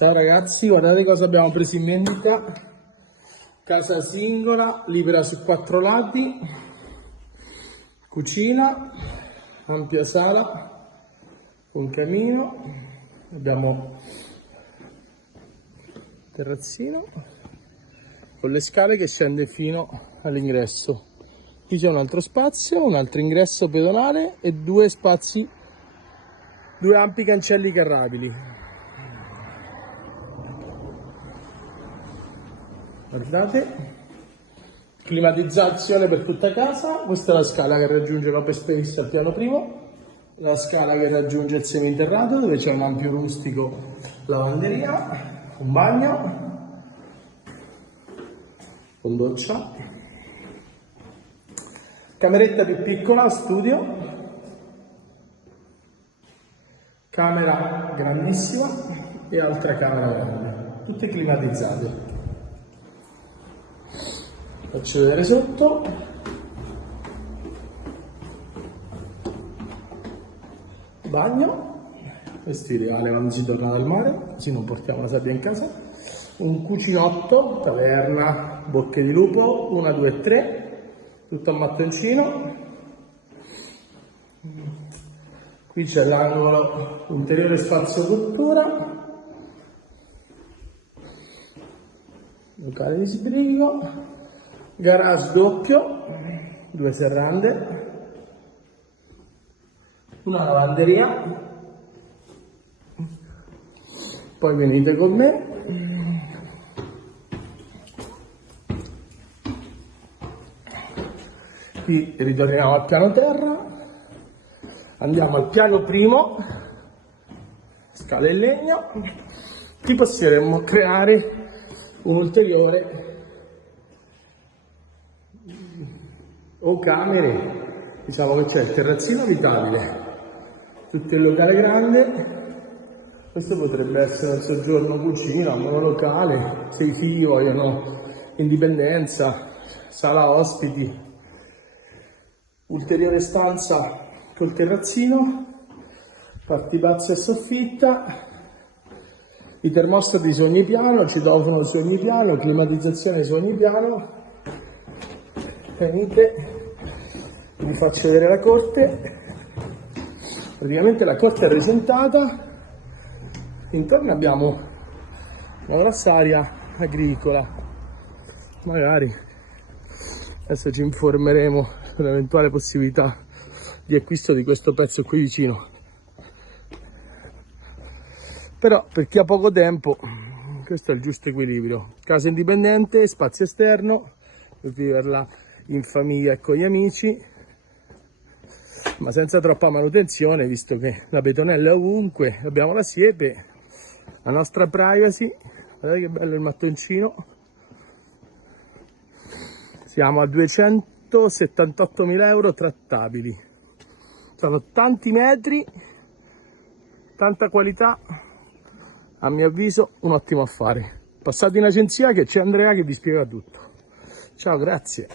Ciao ragazzi, guardate cosa abbiamo preso in vendita. Casa singola, libera su 4 lati, cucina, ampia sala, con camino, abbiamo terrazzino, con le scale che scende fino all'ingresso. Qui c'è un altro spazio, un altro ingresso pedonale e due spazi, due ampi cancelli carrabili. Guardate, climatizzazione per tutta casa. Questa è la scala che raggiunge l'open space al piano primo, la scala che raggiunge il seminterrato dove c'è un ampio rustico, lavanderia, un bagno con doccia, cameretta più piccola, studio, camera grandissima e altra camera grande, tutte climatizzate. Faccio vedere sotto. Bagno, questo è ideale quando si torna dal mare, così non portiamo la sabbia in casa. Un cucinotto, taverna, bocche di lupo, 1, 2, 3, tutto a mattoncino. Qui c'è l'angolo, ulteriore spazio cottura, locale di sbrigo. Garage doppio, 2 serrande, una lavanderia, poi venite con me, qui ritorniamo al piano terra, andiamo al piano primo, scale in legno, qui possiamo creare un ulteriore o camere. Diciamo che c'è il terrazzino abitabile, tutto il locale grande. Questo potrebbe essere un soggiorno cucina, un monolocale, se i figli vogliono indipendenza, sala ospiti, ulteriore stanza col terrazzino, partibazzo e soffitta, i termostati su ogni piano, citofono su ogni piano, climatizzazione su ogni piano. Venite, vi faccio vedere la corte. Praticamente la corte è arresentata, intorno abbiamo una grossa area agricola, magari adesso ci informeremo sull'eventuale possibilità di acquisto di questo pezzo qui vicino. Però per chi ha poco tempo questo è il giusto equilibrio: casa indipendente, spazio esterno per viverla in famiglia e con gli amici, ma senza troppa manutenzione, visto che la betonella è ovunque, abbiamo la siepe, la nostra privacy. Guardate che bello il mattoncino. Siamo a 278.000 euro trattabili, sono tanti metri, tanta qualità, a mio avviso un ottimo affare. Passate in agenzia che c'è Andrea che vi spiega tutto. Ciao, grazie.